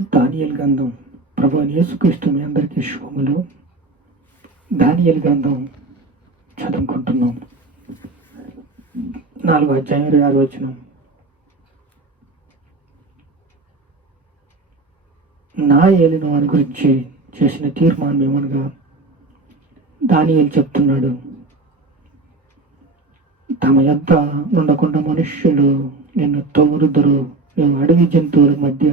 దానియేలు గ్రంథం ప్రభువైన యేసుక్రీస్తు మీ అందరికీ శుభములు. దానియేలు గ్రంథం చదువుకుంటున్నాం. 4వ అధ్యాయం 26వ వచనం. నా ఏలిన వారి గురించి చేసిన తీర్మానం ఏమనగా, దానియేలు చెప్తున్నాడు, తమ యొద్ద ఉండకుండా మనుష్యులు నిన్ను తోరుదురు, నీవు అడవి జంతువుల మధ్య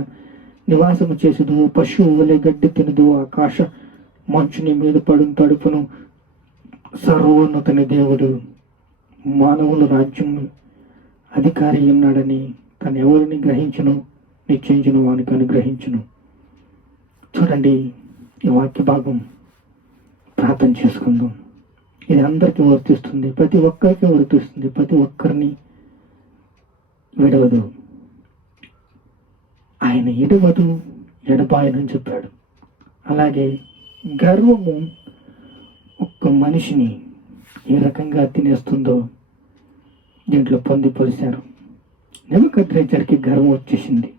నివాసము చేసేదు, పశువు వలె గడ్డి తినదు, ఆకాశ మంచు నీ మీద పడును తడుపును. సర్వోన్నతుని దేవుడు మానవుల రాజ్యం అధికారి ఉన్నాడని తను ఎవరిని గ్రహించును, నిశ్చయించును వానికి అనుగ్రహించును. చూడండి, ఈ వాక్య భాగం ప్రార్థన చేసుకుందాం. ఇది అందరికీ వర్తిస్తుంది, ప్రతి ఒక్కరికి వర్తిస్తుంది, ప్రతి ఒక్కరిని విడవదు. ఆయన ఎడవదు, ఎడబాయనని చెప్పాడు. అలాగే గర్వము ఒక్క మనిషిని ఏ రకంగా తినేస్తుందో దీంట్లో పొందిపరిచారు. నెబుకద్నెజరుకి గర్వం వచ్చేసింది.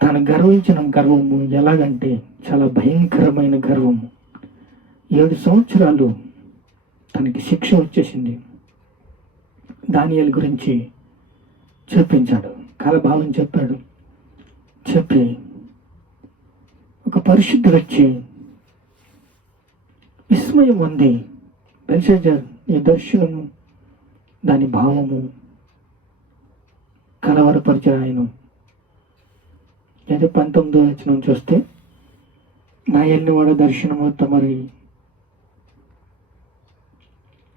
తను గర్వించిన గర్వము ఎలాగంటే చాలా భయంకరమైన గర్వము. 7 సంవత్సరాలు తనకి శిక్ష వచ్చేసింది. దానియేలు గురించి చూపించాడు, కలభావం చెప్పాడు. చెప్పి ఒక పరిశుద్ధుడు వచ్చి విస్మయం ఉంది, బెల్షాజర్ ఈ దర్శనము దాని భావము కలవరపరిచాడు. ఆయన అయితే 19వ వచనం చూస్తే, నా ఎన్నివాడ దర్శనము తమరి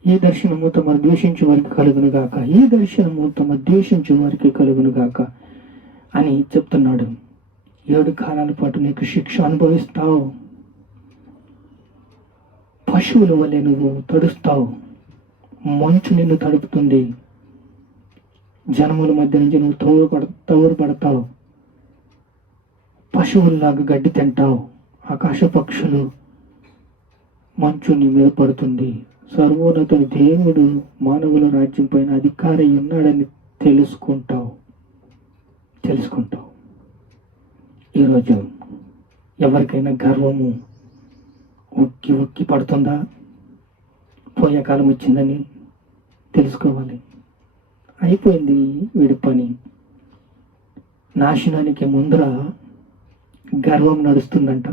ఈ దర్శనము తమ ద్వేషించే వారికి కలుగును గాక, ఈ దర్శనము తమ ద్వేషించే వారికి కలుగును గాక అని చెప్తున్నాడు. 7 కాలాల పాటు నీకు శిక్ష అనుభవిస్తావు. పశువుల వలె నువ్వు తడుస్తావు, మంచు నిన్ను తడుపుతుంది, జనముల మధ్య నుంచి నువ్వు తోరు పడతావు, పశువుల్లాగా గడ్డి తింటావు, ఆకాశ పక్షులు మంచు నీ మీద పడుతుంది. సర్వోన్నతుని దేవుడు మానవుల రాజ్యం పైన అధికారి ఉన్నాడని తెలుసుకుంటావు. ఈరోజు ఎవరికైనా గర్వము ఉక్కి పడుతుందా? పోయే కాలం వచ్చిందని తెలుసుకోవాలి. అయిపోయింది వీడి పని. నాశనానికి ముందర గర్వం నడుస్తుందంట.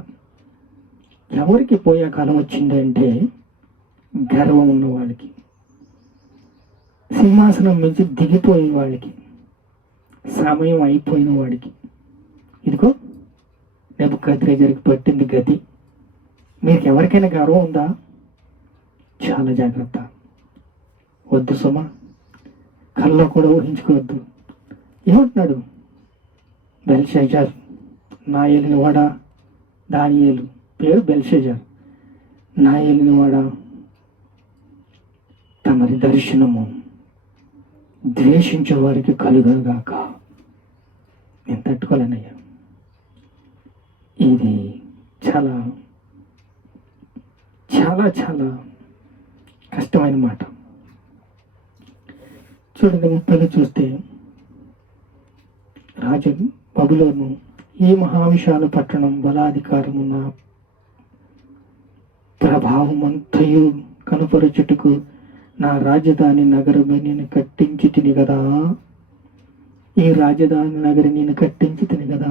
ఎవరికి పోయే కాలం వచ్చిందంటే గర్వం ఉన్న వాళ్ళకి, సింహాసనం నుంచి దిగిపోయే వాళ్ళకి, సమయం అయిపోయిన వాడికి. ఇదిగో నెబుకద్నెజరుకి పట్టింది గతి. మీకు ఎవరికైనా గర్వం ఉందా? చాలా జాగ్రత్త. వద్దు సుమా, కల్లో కూడా ఊహించుకోవద్దు. ఏమంటున్నాడు? బెల్షాజర్, నా ఏలినవాడా, దానియేలు పేరు బెల్షాజర్, నా ఏలినవాడా, తమరి దర్శనము ద్వేషించే వారికి కలుగుగాక. నేను తట్టుకోలేనయ్యా. ఇది చాలా చాలా చాలా కష్టమైన మాట. చూడండి, 30లో చూస్తే, రాజు బబులోను ఈ మహావిశాల పట్టణం బలాధికారము నా ప్రభావమంతయు కనుపరచుటకు నా రాజధాని నగరమే నేను కట్టించి తిని కదా, ఈ రాజధాని నగరి నేను కట్టించి తిని కదా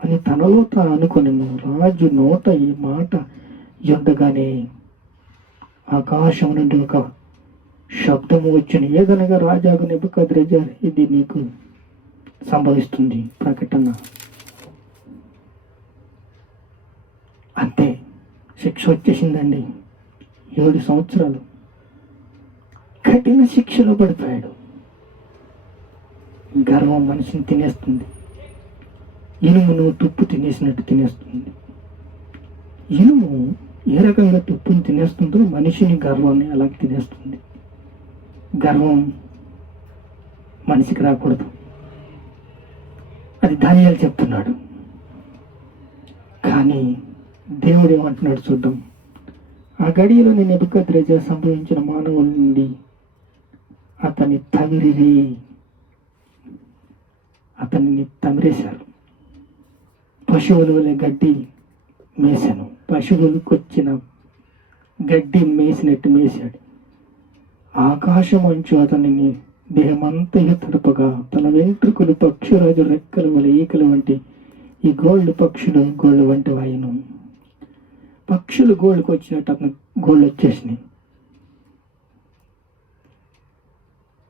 అని తనలో తాను అనుకొని, రాజు నోట ఈ మాట ఉండగానే ఆకాశం నుండి ఒక శబ్దము వచ్చిన, ఏదనగా రాజాగు నెబుకద్నెజర్, ఇది నీకు సంభవిస్తుంది. ప్రకటన. అంతే, శిక్ష వచ్చేసిందండి. 7 సంవత్సరాలు కఠిన శిక్షలో పడిపోయాడు. గర్వం మనిషిని తినేస్తుంది. ఇనుమును తుప్పు తినేసినట్టు తినేస్తుంది. ఇనుము ఏ రకంగా తుప్పుని తినేస్తుందో మనిషిని గర్వాన్ని అలాగే తినేస్తుంది. గర్వం మనిషికి రాకూడదు. అది దానియేలు చెప్తున్నాడు. కానీ దేవుడు ఏమంటున్నాడు చూద్దాం. ఆ గడియలో నేను నెబుకద్నెజరు సంభవించిన మానవుల నుండి అతన్ని తమిరేశారు. 7 పశువుల వలె గడ్డి మేసాను. పశువులకు వచ్చిన గడ్డి మేసినట్టు మేశాడు. ఆకాశమంచు అతనిని దేహమంతయు తడపగా తన వెంట్రుకలు పక్షిరాజు రెక్కల వలె ఈకల వంటి ఈ గోళ్ళు పక్షులు గోళ్ళు వంటి వాయును. పక్షులు గోళ్ళకు వచ్చినట్టు అతను గోళ్ళు వచ్చేసినాయి.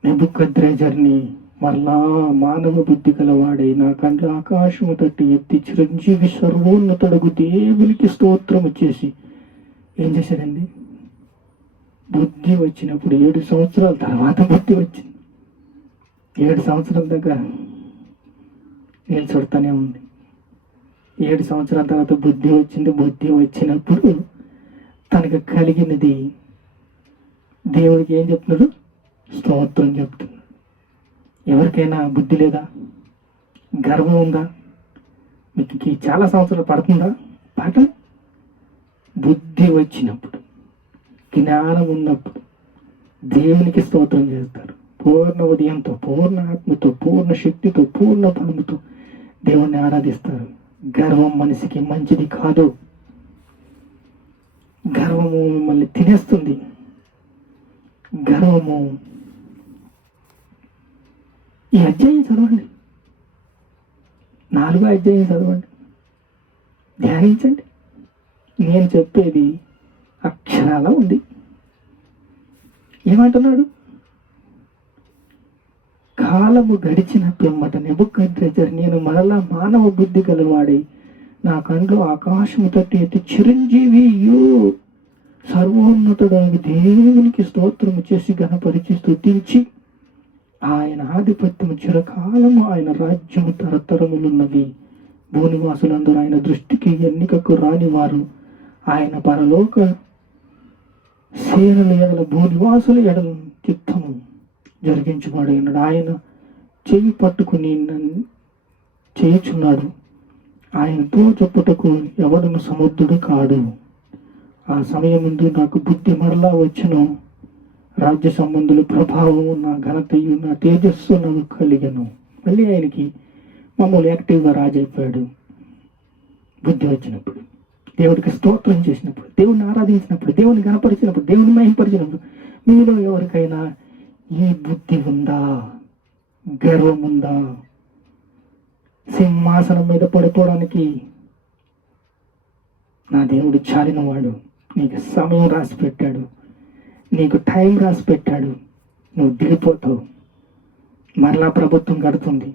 నెబుకద్రెజర్ని మరలా మానవ బుద్ధి గలవాడై నా కండ్ల ఆకాశము తట్టి ఎత్తి చిరంజీవి సర్వోన్నతుడగు దేవునికి స్తోత్రము చేసి ఏం చేశాడండి? బుద్ధి వచ్చినప్పుడు 7 సంవత్సరాల తర్వాత బుద్ధి వచ్చింది. 7 సంవత్సరాల దగ్గర నేను చుడతానే ఉంది. 7 సంవత్సరాల తర్వాత బుద్ధి వచ్చింది. బుద్ధి వచ్చినప్పుడు తనకు కలిగినది దేవుడికి ఏం చెప్తున్నాడు? స్తోత్రం చెప్తున్నాడు. ఎవరికైనా బుద్ధి లేదా? గర్వం ఉందా? మీకు చాలా సంవత్సరాలు పడుతుందా? పాట బుద్ధి వచ్చినప్పుడు, జ్ఞానం ఉన్నప్పుడు దేవునికి స్తోత్రం చేస్తారు. పూర్ణ ఉదయంతో, పూర్ణ ఆత్మతో, పూర్ణ శక్తితో, పూర్ణ బలముతో దేవుణ్ణి ఆరాధిస్తారు. గర్వం మనిషికి మంచిది కాదు. గర్వము మిమ్మల్ని తినేస్తుంది. గర్వము ఈ అధ్యాయం చదవండి, 4వ అధ్యాయం చదవండి, ధ్యానించండి. నేను చెప్పేది అక్షరాల ఉంది. ఏమంటున్నాడు? కాలము గడిచిన పిమ్మట నెబుకద్రెజర్ నేను మరలా మానవ బుద్ధి గలవాడై నా కండ్లు ఆకాశము తట్టి ఎత్తి చిరంజీవియు సర్వోన్నతుడు దేవునికి స్తోత్రము చేసి ఘనపరిచి స్తుతించి ఆయన ఆధిపత్యము చిరకాలము, ఆయన రాజ్యము తరతరములున్నవి. భూనివాసులందరూ ఆయన దృష్టికి ఎన్నికకు రాని వారు. ఆయన పరలోక సేనల ఎడల భూనివాసుల ఎడల చిత్తము జరిగించువాడు. ఆయన చెయ్యి పట్టుకుని చేయుచున్నాడు. ఆయనతో చెప్పుటకు ఎవడును సముద్రుడు కాడు. ఆ సమయముందు నాకు బుద్ధి మరలా వచ్చును. రాజ్య సంబంధులు ప్రభావము, నా ఘనతయు, నా తేజస్సు నాకు కలిగను. మళ్ళీ ఆయనకి మామూలు యాక్టివ్గా రాజు అయిపోయాడు. బుద్ధి వచ్చినప్పుడు, దేవుడికి స్తోత్రం చేసినప్పుడు, దేవుడిని ఆరాధించినప్పుడు, దేవుని గణపరిచినప్పుడు, దేవుని మహింపరిచినప్పుడు. మీలో ఎవరికైనా ఈ బుద్ధి ఉందా? గర్వం ఉందా? సింహాసనం మీద పడిపోవడానికి నా దేవుడు చాలినవాడు. నీకు సమయం రాసి పెట్టాడు, నీకు టైం రాసి పెట్టాడు. నువ్వు దిగిపోతావు. మరలా ప్రభుత్వం కడుతుంది.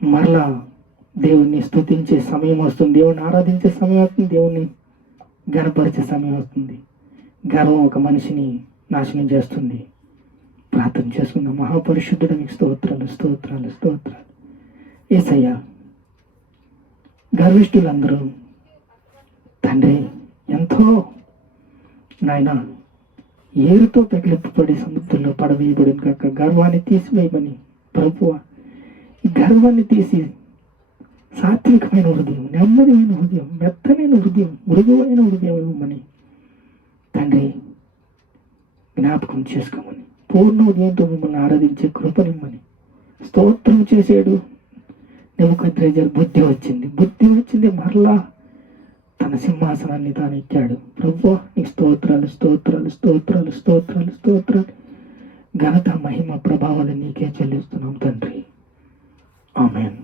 మరలా దేవుణ్ణి స్తుతించే సమయం వస్తుంది, దేవుణ్ణి ఆరాధించే సమయం వస్తుంది, దేవుణ్ణి గణపరిచే సమయం వస్తుంది. గర్వం ఒక మనిషిని నాశనం చేస్తుంది. ప్రార్థన చేసుకున్న మహాపరిశుద్ధుడు మీకు స్తోత్రాలు, స్తోత్రాలు, స్తోత్రాలు. యేసయ్యా, గర్విష్ఠులందరూ తండ్రి ఎంతో నాయన ఏరుతో తగిలింపబడి సముద్రంలో పడవేయబడిన కాక గర్వాన్ని తీసివేయమని ప్రభువా, ఈ గర్వాన్ని తీసి సాత్వికమైన హృదయం, నెమ్మదిమైన హృదయం, మెత్తనైన హృదయం, మృదువైన హృదయం ఇవ్వమని తండ్రి జ్ఞాపకం చేసుకోమని, పూర్ణ ఉదయంతో మిమ్మల్ని ఆరాధించే కృపనిమ్మని. స్తోత్రం చేసాడు నెబుకద్రెజర్. బుద్ధి వచ్చింది. మరలా తన సింహాసనాన్ని తాను ఎక్కాడు. ప్రభువా, నీకు స్తోత్రాలు, స్తోత్రాలు, స్తోత్రాలు, స్తోత్రాలు, స్తోత్రాలు. ఘనత, మహిమ, ప్రభావాలు నీకే చెల్లిస్తున్నాం తండ్రి. ఆమేన్.